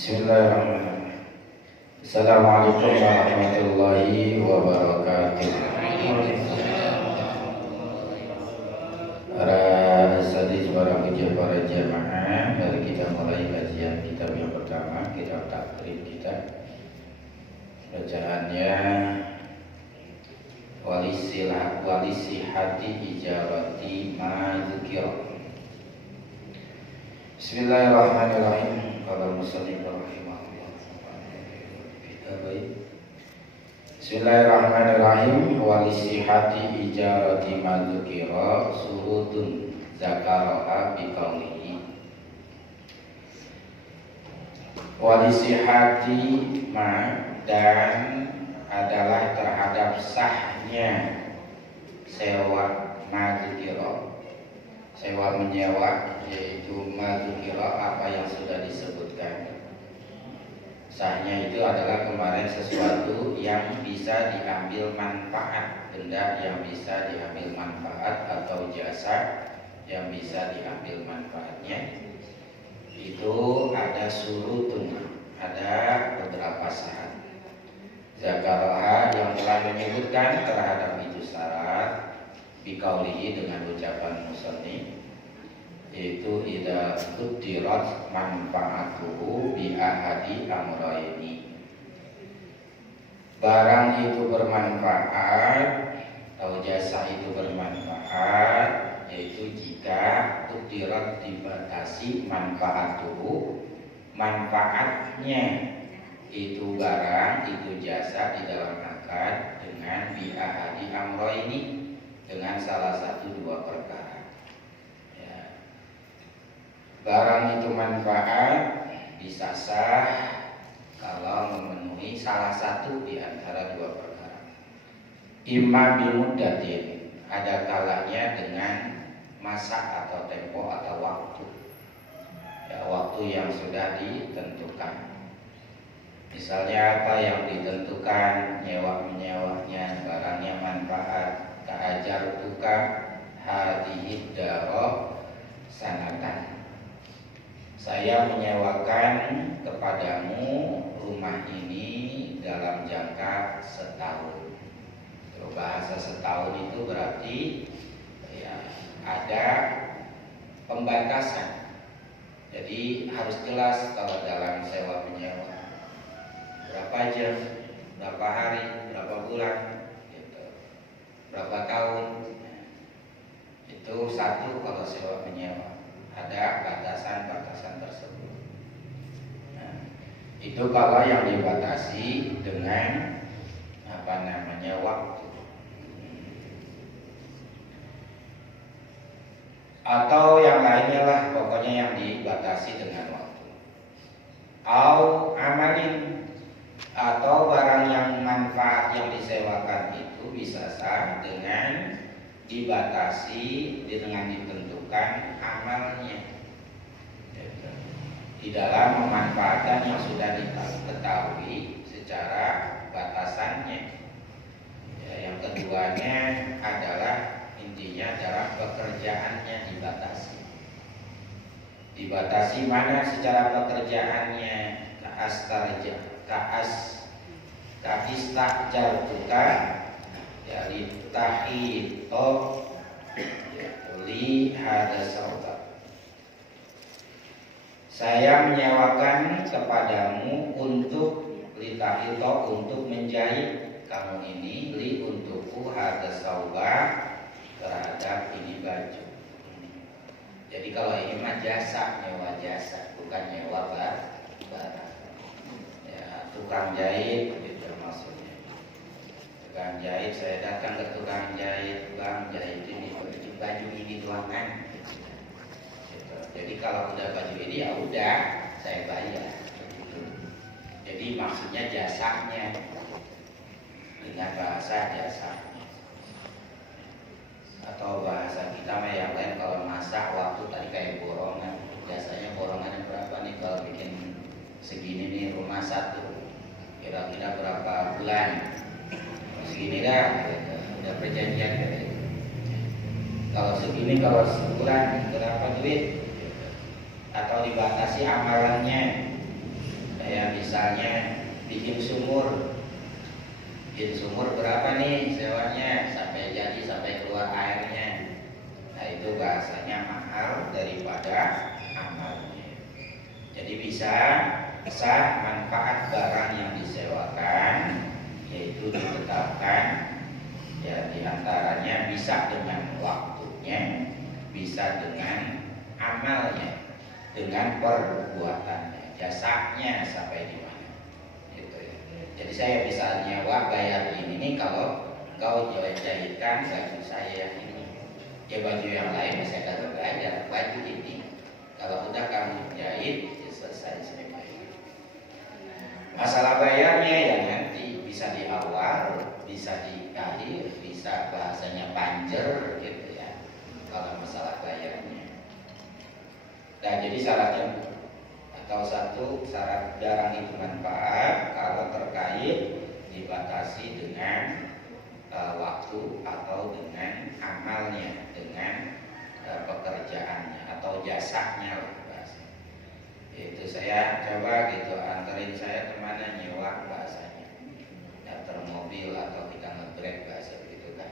Bismillahirrahmanirrahim. Assalamualaikum warahmatullahi wabarakatuh. Para asatidz, para puja, para jamaah, mari kita mulai kajian kitab yang pertama, kitab takrib kita. Bacaannya Walisihati ijabati ma dzukira. Bismillahirrahmanirrahim. Qala musannif rahimahullah. Bismillahirrahmanirrahim. Walisihati ijabati ma dzukira surutun zakaraha biqaulihi. Walisihati ma, dan adalah terhadap sahnya sewa madzukira, sewa menyewa, yaitu madzukira apa yang sudah disebutkan. Sahnya itu adalah kemarin sesuatu yang bisa diambil manfaat, benda yang bisa diambil manfaat atau jasa yang bisa diambil manfaatnya. Itu ada surutun, ada beberapa syarat. Zakaraha yang telah menyebutkan terhadap itu syarat biqaulihi dengan ucapan musannif, yaitu idza quddirat manfaatuhu bi ahadi amrayni. Barang itu bermanfaat atau jasa itu bermanfaat, yaitu jika quddirat dibatasi manfaatuhu, manfaatnya itu barang, itu jasa di dalam akad dengan bi ahadi amrayni, dengan salah satu dua perkara. Ya. Barang itu manfaat bisa sah kalau memenuhi salah satu di antara dua perkara. Imma bimuddatin, ada kalanya dengan masa atau tempo atau waktu, ya, waktu yang sudah ditentukan. Misalnya apa yang ditentukan, nyewa-menyewanya, barangnya manfaat. Ka'ajar tuka hadihid daro sanatan, saya menyewakan kepadamu rumah ini dalam jangka setahun. Kalau bahasa setahun itu berarti ya, ada pembatasan. Jadi harus jelas kalau dalam sewa menyewa, berapa jam, berapa hari, berapa bulan, gitu, berapa tahun. Itu satu kalau sewa menyewa, ada batasan-batasan tersebut. Nah, itu kalau yang dibatasi dengan waktu. Atau yang lainnya lah, pokoknya yang dibatasi dengan waktu. Au amalin, atau barang yang manfaat yang disewakan itu bisa sah dengan dibatasi, dengan ditentukan amalnya di dalam pemanfaatan yang sudah diketahui secara batasannya. Ya, yang keduanya adalah intinya dalam pekerjaannya dibatasi. Dibatasi mana secara pekerjaannya? Ka'istakjaltuka dari tahito li hadasauba, saya menyewakan kepadamu untuk litahito, untuk menjahit kamu ini, li untukku hadasauba, terhadap ini baju. Jadi kalau ini mah jasa, nyewa jasa, bukan nyewa barang. Tukang jahit gitu maksudnya. Tukang jahit, saya datang ke tukang jahit, bang jahitin baju ini doang kan. Gitu. Jadi kalau udah baju ini ya udah saya bayar. Gitu. Jadi maksudnya jasanya, dengan bahasa jasa. Atau bahasa kita mah yang lain, kalau masak waktu tadi kayak borongan, jasanya borongannya berapa nih kalau bikin segini nih rumah satu, kira-kira berapa bulan, segini dah, gitu. Udah perjanjian gitu. Kalau segini, kalau sebulan berapa duit, atau dibatasi amalannya. Saya misalnya bikin sumur berapa nih sewanya sampai jadi sampai keluar airnya. Nah itu bahasanya mahal daripada amalnya. Jadi bisa sah manfaat barang yang disewakan, yaitu ditetapkan ya diantaranya bisa dengan waktunya, bisa dengan amalnya, dengan perbuatannya, jasanya sampai di mana. Gitu ya. Jadi saya bisa nyewa bayar ini nih kalau engkau jahitkan baju saya yang ini. Ya baju yang lain saya kagak bayar, baju ini kalau udah kamu jahit ya selesai saya bayar. Masalah bayarnya ya nanti bisa di awal, bisa di akhir, bisa bahasanya panjer gitu ya. Kalau masalah bayarnya. Nah jadi syaratnya atau satu syarat jarang itu manfaat kalau terkait dibatasi dengan waktu atau dengan amalnya, dengan pekerjaannya atau jasanya lah bahasa. Itu saya coba gitu anterin saya kemana nyewa bahasanya, antar mobil atau kita nge-grab bahasa gitu kan.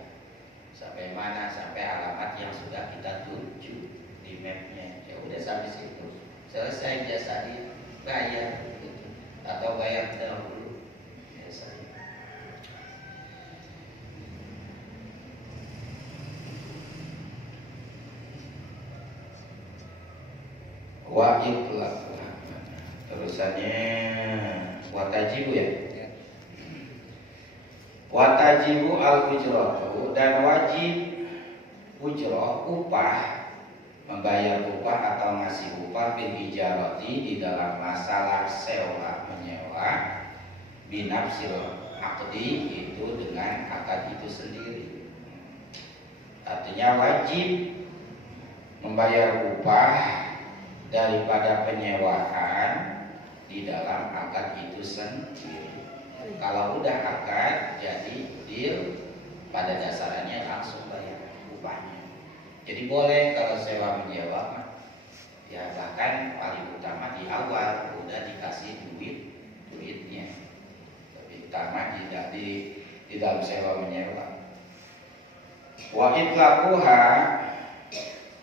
Sampai mana, sampai alamat yang sudah kita tuju di mapnya. Ya udah sampai situ. Selesai jasa dibayar gitu. Atau bayar dahulu biasanya. Wa itlaq. Terusannya watajibu ya. Watajibu al-ujratu, dan wajib ujrah upah, membayar upah atau ngasih upah bil ijarati di dalam masalah sewa menyewa, binafsil aqdi itu dengan akad itu sendiri. Artinya wajib membayar upah daripada penyewaan di dalam akad itu sendiri. Kalau udah akad jadi deal, pada dasarnya langsung bayar upahnya. Jadi boleh kalau sewa menyewa, ya bahkan paling utama di awal udah dikasih duitnya. Lebih utama tidak di dalam sewa menyewa. Wa itlaquha,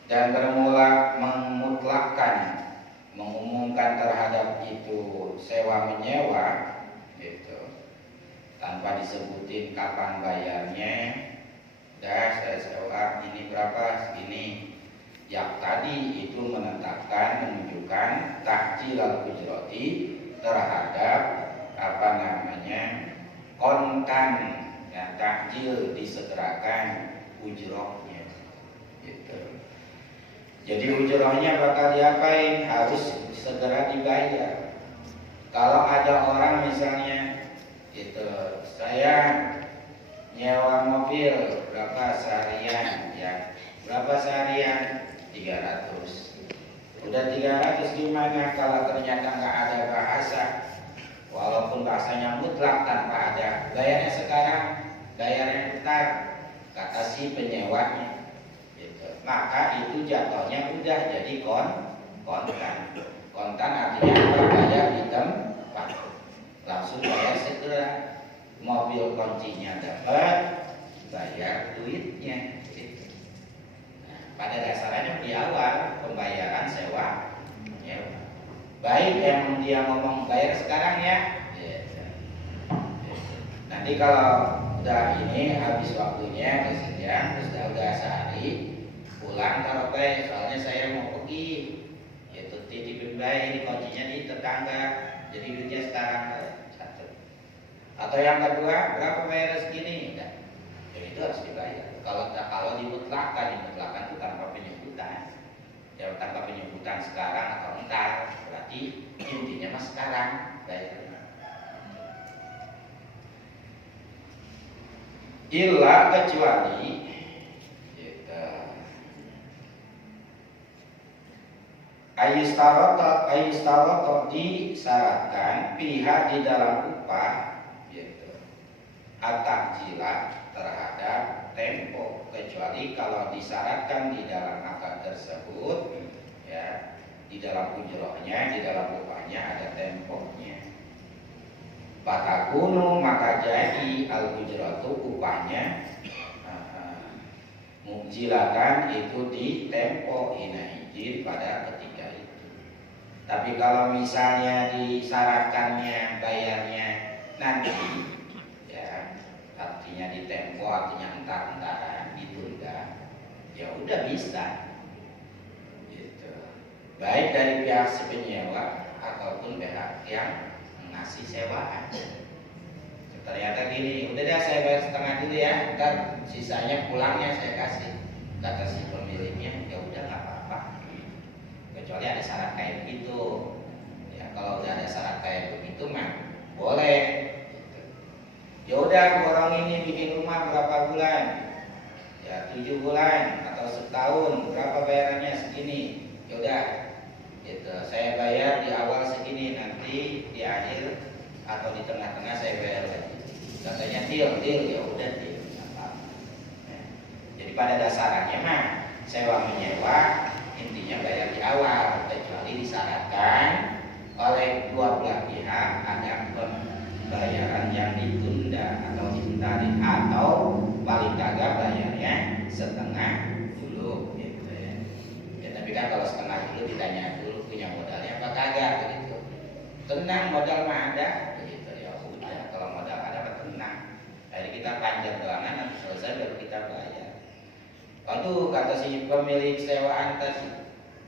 dan bermula memutlakkan, mengumumkan terhadap itu sewa menyewa gitu, tanpa disebutin kapan bayarnya. Dah saya sewa ini berapa segini. Yang tadi itu menetapkan, menunjukkan takjil al-ujrati terhadap apa namanya kontan, ya, takjil disegerakan ujrohnya gitu. Jadi ujrohnya bakal diapain? Harus segera dibayar. Kalau ada orang misalnya gitu, saya nyewa mobil berapa seharian ya, berapa seharian? 300. Udah 300 gimana kalau ternyata nggak ada bahasa, walaupun bahasanya mutlak tanpa ada bayarnya sekarang, bayarnya ntar, kata si penyewanya gitu. Maka itu jatuhnya udah jadi kontan. Kontan artinya apa? Bayar di tempat, langsung bayar segera. Mobil kuncinya dapat, bayar duitnya gitu. Nah, pada dasarnya di awal pembayaran sewa menyewa, baik yang dia ngomong bayar sekarang ya gitu. Nanti kalau udah ini habis waktunya kesediaan, terus udah sehari pulang taruh baik, soalnya saya mau pergi gitu, titipin baik kuncinya di tetangga, jadi duitnya sekarang. Atau yang kedua, berapa bayar segini? Nah, ya itu harus dibayar. Kalau dimutlakkan itu tanpa penyebutan. Ya tanpa penyebutan sekarang atau entar, berarti intinya mas sekarang bayar. Illa kecuali ayustaroto disyaratkan pihak di dalam upah at-takjilah terhadap tempo, kecuali kalau disyaratkan di dalam akad tersebut ya, di dalam ujrohnya, di dalam upahnya ada temponya. Fatakunu maka jadi al-ujratu upahnya mujilatan itu ditempo izin pada ketika itu. Tapi kalau misalnya disyaratkannya bayarnya nanti, ya artinya ditempo artinya entar-entaran ditunda, ya udah bisa. Gitu. Baik dari pihak si penyewa ataupun pihak yang ngasih sewaan. Ternyata gini, udah deh saya bayar setengah dulu ya, ntar sisanya pulangnya saya kasih. Kata si pemiliknya, ya udah nggak apa-apa. Kecuali ada syarat kayak begitu. Ya kalau udah ada syarat kayak begitu mah boleh. Ya udah borong ini bikin rumah berapa bulan? Ya 7 bulan atau setahun, berapa bayarannya segini? Ya udah. Gitu. Saya bayar di awal segini, nanti di akhir atau di tengah-tengah saya bayar lagi. Katanya deal, ya udah deal. Jadi pada dasarnya mah sewa menyewa intinya bayar di awal, kecuali disyaratkan oleh dua belah pihak ada pembayaran yang ditunda atau dihindari atau paling kagak bayarnya setengah dulu. Gitu ya. Ya tapi kan kalau setengah dulu ditanya dulu punya modalnya apa kagak begitu. Tenang modal mah ada. Jadi kita panjang doangan nanti selesai baru kita bayar. Aduh kata si pemilik sewaan tadi,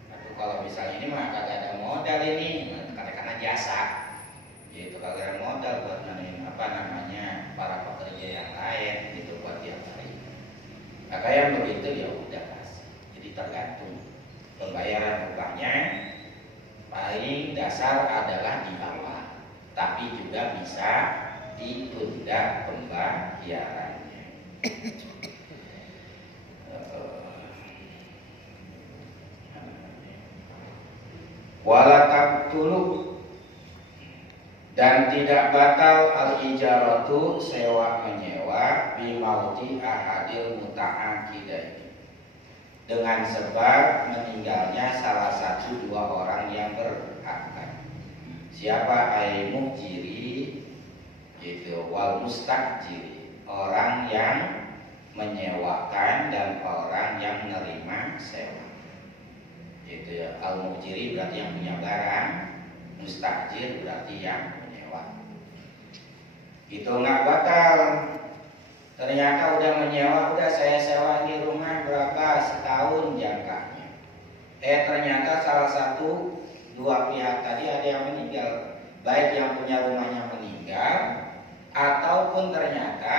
aduh kalau misalnya ini mah kagak ada modal ini, karena jasa, gitu kagak ada modal buat para pekerja yang lain gitu buat tiap hari. Maka yang begitu ya udah kasih. Jadi tergantung pembayaran upahnya paling dasar adalah di bawah, tapi juga bisa ditunda pembayarannya. Wala tabtulu dan tidak batal al-ijaratu sewa menyewa bimauti ahadil muta'aqidain dengan sebab meninggalnya salah satu dua orang yang berakad. Siapa ay mujiri itu wal mustajiri, orang yang menyewakan dan orang yang menerima sewa. Itu ya, al mujiri berarti yang punya barang, mustajir berarti yang menyewa. Itu nggak batal. Ternyata udah menyewa, udah saya sewa di rumah berapa setahun jangkanya. Ternyata salah satu dua pihak tadi ada yang meninggal, baik yang punya rumahnya meninggal ataupun ternyata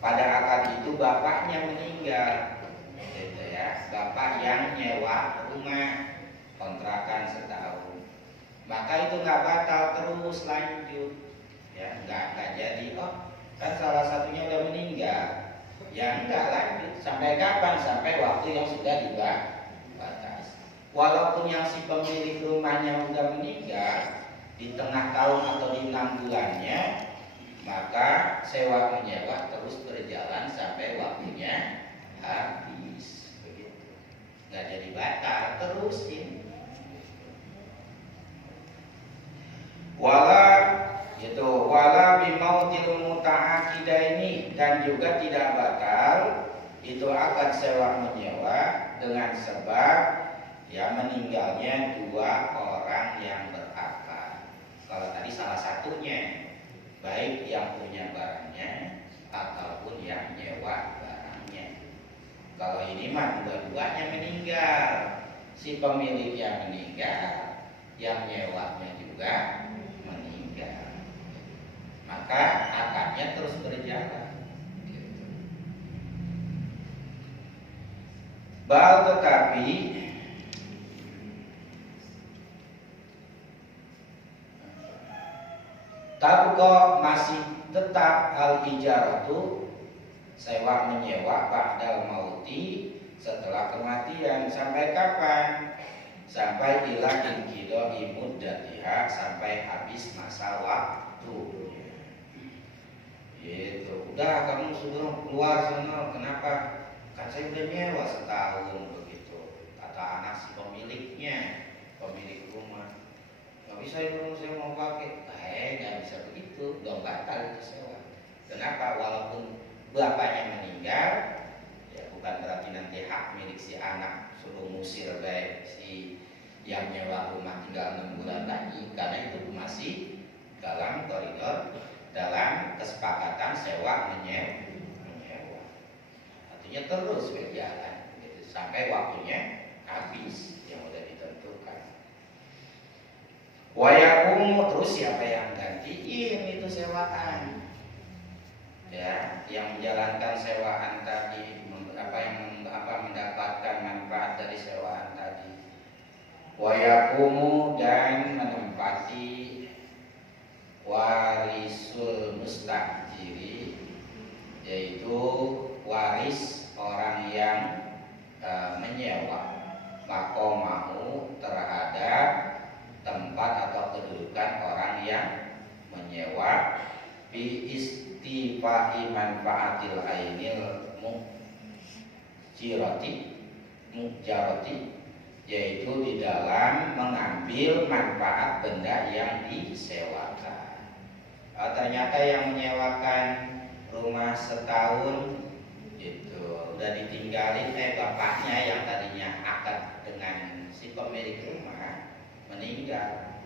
pada akad itu bapaknya meninggal, gitu ya, bapak yang nyewa rumah kontrakan setahun, maka itu nggak batal terus lanjut, ya nggak jadi kan salah satunya udah meninggal, ya nggak lanjut sampai kapan? Sampai waktu yang sudah dibatas. Walaupun yang si pemilik rumahnya udah meninggal di tengah tahun atau di 6 bulannya, maka sewa menyewa terus berjalan sampai waktunya habis. Begitu. Nggak jadi batal, terusin. Wala bimautil muta'aqidaini, dan juga tidak batal itu akad sewa menyewa dengan sebab ya meninggalnya dua orang yang berakad. Kalau tadi salah satunya, baik yang punya barangnya ataupun yang nyewa barangnya. Kalau ini mah dua-duanya meninggal, si pemiliknya meninggal, yang nyewanya juga meninggal, maka akadnya terus berjalan. Bal tetapi tabqa masih tetap al-ijaratu sewa menyewa ba'dal mauti setelah kematian. Sampai kapan? Sampai ila inqidha'i muddatiha, sampai habis masa waktunya. Gitu. Udah kamu sudah keluar sana, kenapa? Kan saya udah nyewa setahun begitu. Kata anak si pemiliknya, pemilik rumah. Nggak bisa itu saya mau pakai. Nggak bisa begitu. itu dong batal itu sewa. Kenapa? Walaupun bapaknya meninggal, ya bukan berarti nanti hak milik si anak suruh musir baik si yang nyewa rumah tinggal 6 bulan lagi, karena itu masih dalam koridor dalam kesepakatan sewa menyewa. Artinya terus berjalan gitu, sampai waktunya habis yang udah ditentukan. Wayakumu, terus siapa yang gantiin itu sewaan? Ya, yang menjalankan sewaan tadi, mendapatkan manfaat dari sewaan tadi. Wayakumu, dan menempati warisul mustajiri, yaitu waris orang yang menyewa makomahu terhadap tempat atau kedudukan orang yang menyewa bi istifai manfaatil ainil mujarati, yaitu di dalam mengambil manfaat benda yang disewakan. Ternyata yang menyewakan rumah setahun itu udah ditinggalin bapaknya yang tadinya akad dengan si pemilik rumah meninggal,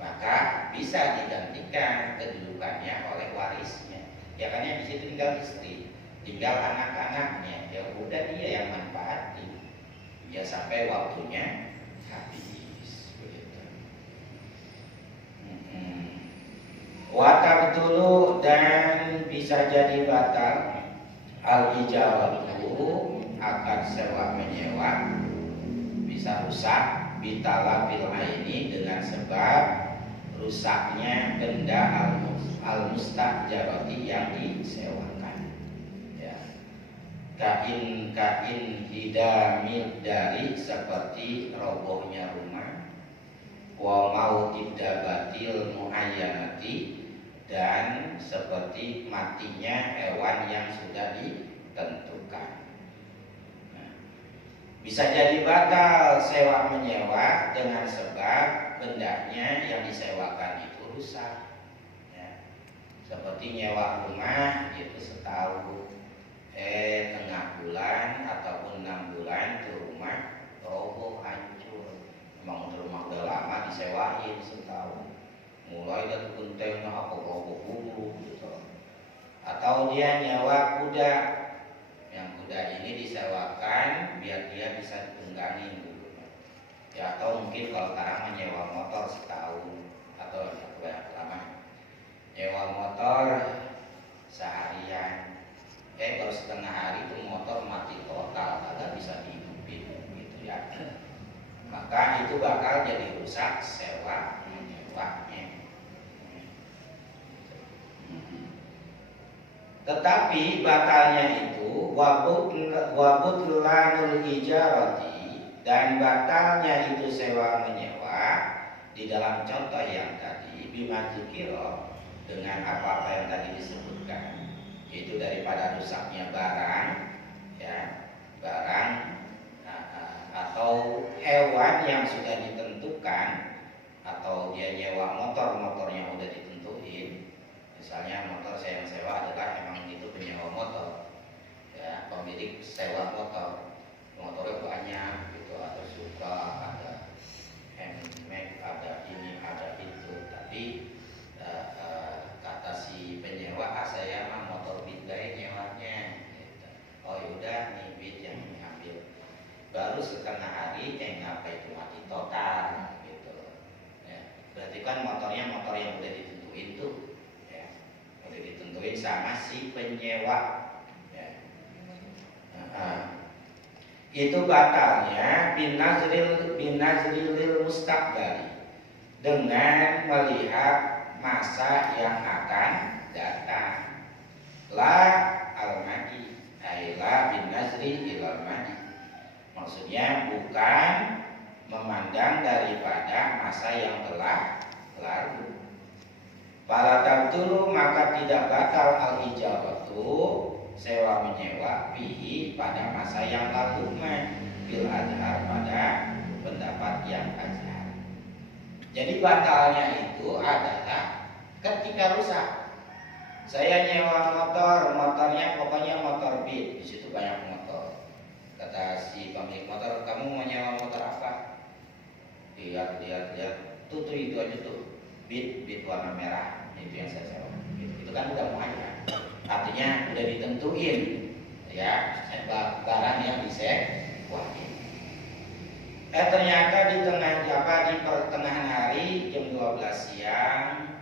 maka bisa digantikan kedudukannya oleh warisnya. Ya kan yang di situ tinggal istri, tinggal anak-anaknya, ya udah dia yang manfaati ya sampai waktunya habis begitu. Watak dulu, dan bisa jadi batal al-ijaratu akan sewa menyewa, bisa rusak bitala fil aini dengan sebab rusaknya benda al-mustajarati yang disewakan. Ya. Kain hidamil dari seperti robohnya rumah, wa mautid dabatil muayyanati, dan seperti matinya hewan yang sudah ditentukan. Nah, bisa jadi batal sewa menyewa dengan sebab bendanya yang disewakan itu rusak. Ya. Seperti nyewa rumah itu setahun, tengah bulan ataupun 6 bulan itu rumah roboh hancur. Memang rumah udah lama disewain setahun, mulai dari gentengnya apa roboh gitu. Atau dia nyewa kuda, yang kuda ini disewakan biar dia bisa ditunggangin dulu. Ya, atau mungkin kalau sekarang menyewa motor setahun atau berapa lama, nyewa motor seharian, kalau setengah hari itu motor mati total, kagak bisa dihidupin gitu ya. Maka itu bakal jadi rusak sewa menyewanya. Tetapi batalnya itu wabutlanul ijarati, dan batalnya itu sewa menyewa di dalam contoh yang tadi bima dzikira, dengan apa-apa yang tadi disebutkan, yaitu daripada rusaknya barang, ya, barang atau hewan yang sudah ditentukan, atau dia nyewa motornya udah ditentuin. Misalnya motor saya yang sewa adalah emang itu penyewa motor, ya, pemilik sewa motornya banyak gitu, ada suka, ada handmade, ada ini, ada itu, tapi kata si penyewa, saya mah motor beat gaya nyewanya gitu. Oh yaudah nih beat yang diambil, baru setengah hari ngapain itu mati total gitu ya. Berarti kan motornya motor yang udah ditentuin tuh ya, udah ditentuin sama si penyewa ya. Itu batalnya binazril mustaqbali, dengan melihat masa yang akan datang. La al-madi, la bin nazri ilal madi, maksudnya bukan memandang daripada masa yang telah lalu. Fala tabtulu, maka tidak batal al-ijabatu sewa menyewa bihi pada masa yang lalu, bil azhar, pada pendapat yang azhar. Jadi batalnya itu adalah Ketika rusak, saya nyewa motornya pokoknya motor Beat, di situ banyak motor. Kata si pemilik motor, kamu mau nyewa motor apa? Lihat, tuh itu aja tuh, Beat warna merah, itu yang saya sewa. Itu kan udah muayyan, artinya udah ditentuin, ya, barang yang disewain. Ternyata di pertengahan hari jam 12 siang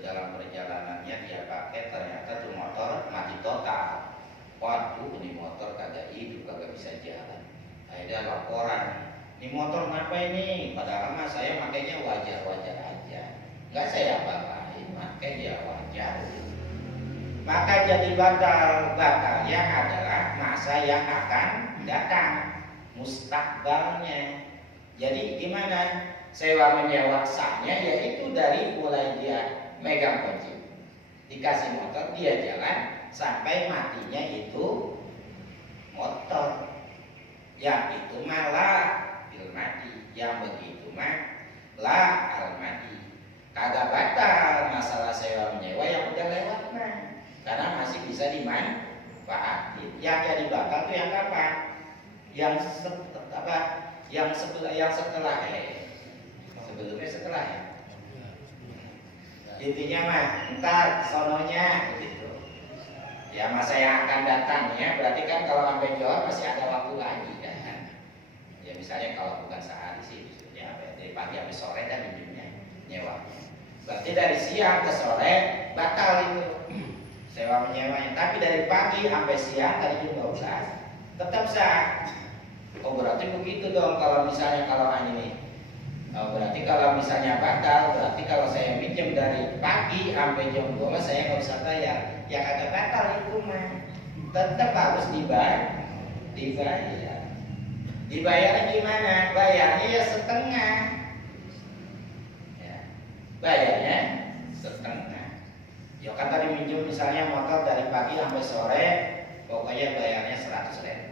dalam perjalanannya dia pakai, ternyata tuh motor mati total. Waduh, ini motor kagak hidup, kagak bisa jalan. Akhirnya laporan, ini motor kenapa ini? Padahal mah saya makainya wajar-wajar aja, nggak saya apa-apain, makai dia wajar. Maka jadi batalnya adalah masa yang akan datang, mustakbalnya. Jadi gimana? Sewa menyewa sahnya yaitu dari mulai dia megang kunci, dikasih motor, dia jalan sampai matinya itu motor. Yang itu malah ilmadi, yang begitu mah lah almadi. Kagak batal masalah sewa menyewa yang udah lewat mah, karena masih bisa dimanfaatin. Yang jadi batal tuh yang kapan? Yang setelah sebelumnya setelah ya. Intinya mah ntar sononya gitu. Ya masa yang akan datang ya, berarti kan kalau sampai jual masih ada waktu lagi kan. Ya misalnya kalau bukan sehari sih, ya dari pagi sampai sore dan minimnya nyewa. Berarti dari siang ke sore batal itu sewa menyewanya. Tapi dari pagi sampai siang dari jam 12 tetap sah. Oh berarti begitu dong kalau misalnya ini. Oh, berarti kalau misalnya batal, berarti kalau saya minjem dari pagi sampai jam 12 saya nggak bisa bayar. Ya kagak batal itu mah, tetap harus dibayar. Dibayarnya gimana? Bayarnya ya setengah. Ya. Bayarnya setengah. Ya kan tadi minjem misalnya motor dari pagi sampai sore, pokoknya bayarnya 100.000.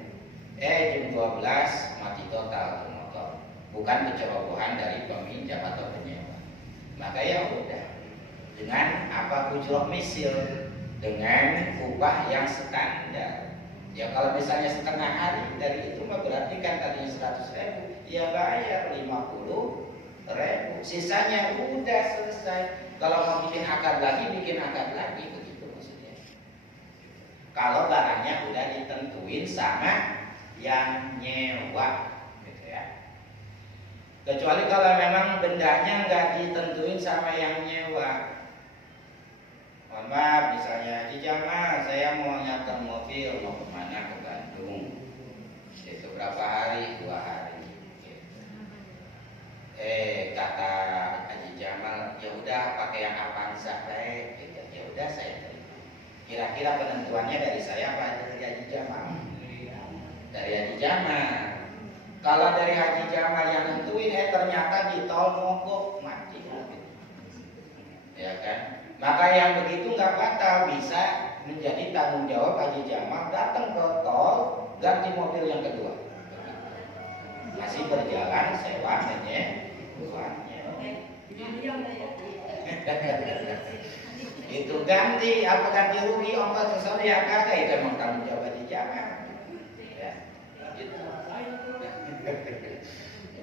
Jam 12 mati total tuh motor. Bukan kecerobohan dari peminjam atau penyewa. Maka ya udah, dengan ujroh misil, dengan upah yang standar. Ya kalau misalnya setengah hari dari itu mah berarti kan tadinya 100.000, ya bayar 50.000, sisanya udah selesai. Kalau mau bikin akad lagi begitu maksudnya. Kalau barangnya udah ditentuin sama yang nyewa. Kecuali kalau memang bendanya nggak ditentuin sama yang nyewa. Mohon maaf, misalnya di Jamal saya mau nyantar mobil, mau kemana, ke Bandung. Itu berapa hari? 2 hari. Kata Haji Jamal, ya udah pakai yang Avanza baik. Ya udah saya terima. Kira-kira penentuannya dari saya apa dari Haji Jamal? Dari Haji Jamal. Kalau dari Haji Jamal yang nentuin, ternyata di tol mogok mati, ya kan? Maka yang begitu nggak batal, bisa menjadi tanggung jawab Haji Jamal datang ke tol ganti mobil yang kedua. Masih berjalan sewa menyewanya. Itu ganti rugi ongkos sesuatu yang kagak, itu emang tanggung jawab Haji Jamal.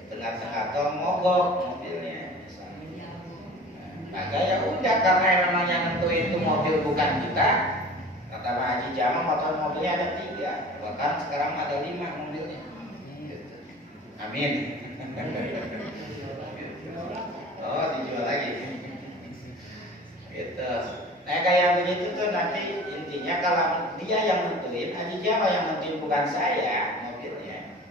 Tengah-tengah tol mogok mobilnya. Maka ya udah, karena memang yang nentuin itu mobil bukan kita. Kata Pak Haji Jamal, mobilnya ada 3, bahkan sekarang ada 5 mobilnya. Amin. Oh, dijual lagi. Gitu. Nah kayak begitu tuh nanti intinya kalau dia yang nentuin, Haji Jamal yang nentuin bukan saya mobilnya.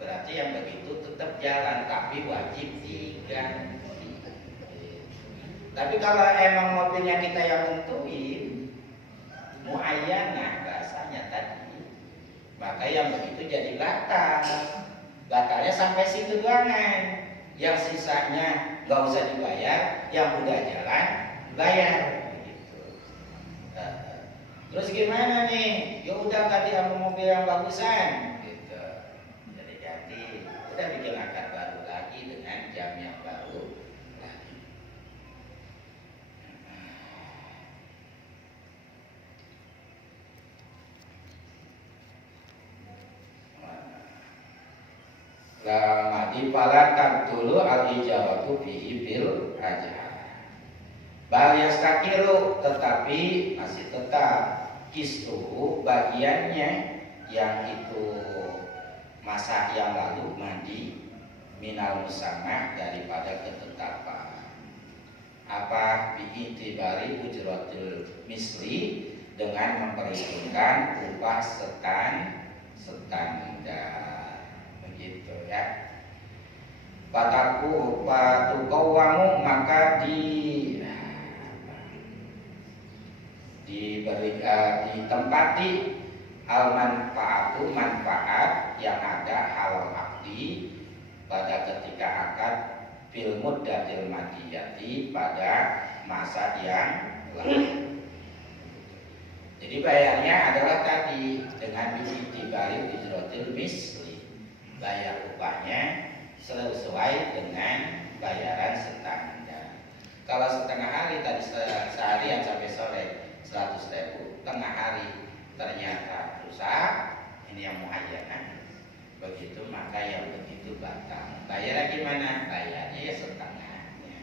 Berarti yang begitu tetap jalan, tapi wajib diganti. Tapi kalau emang mobilnya kita yang nentuin, muayyanah bahasanya tadi, maka yang begitu jadi batal. Batalnya sampai situ doangan. Yang sisanya nggak usah dibayar, yang udah jalan bayar. Begitu. Terus gimana nih? Ya udah ganti sama mobil yang bagusan. Kita bikin akad baru lagi dengan jam yang baru lagi. Madi palakan dulu al-ijaratu bihi bil ajar. Bal yastakiru, tetapi masih tetap kistu bagiannya yang itu masa yang lalu mandi minal musamah daripada ketetapan. Apa bi'itibari ujratil misli, dengan memperhitungkan upah standar, begitu ya. Pataku patukawamu, maka ditempati al manfaatu, manfaat yang ada hal akdi pada ketika akad fil muddatil madiyati, pada masa yang lalu. Jadi bayarnya adalah tadi dengan bi'itibari ujratil misli, bayar upahnya sesuai dengan bayaran standar. Kalau setengah hari tadi seharian sampai sore 100.000, tengah hari ternyata rusak, ini yang muayyanah, begitu maka yang begitu batal. Bayarnya gimana? Bayarnya ya setengahnya,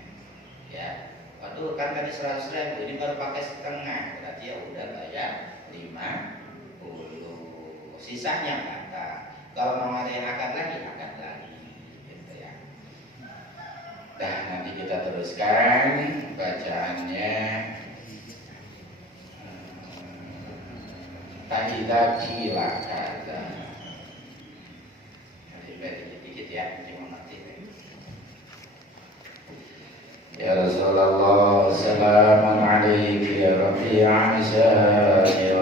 ya. Waduh, kan tadi 100.000, ini baru pakai setengah, berarti ya udah bayar 50, sisanya batal. Kalau mau ada yang akad lagi, gitu ya. Nah, nanti kita teruskan bacaannya. Kaidah kila kata. Nanti dikit-dikit ya, cuma ngerti. Ya Rasulullah, salamun alaika ya Rafi'an sya'ir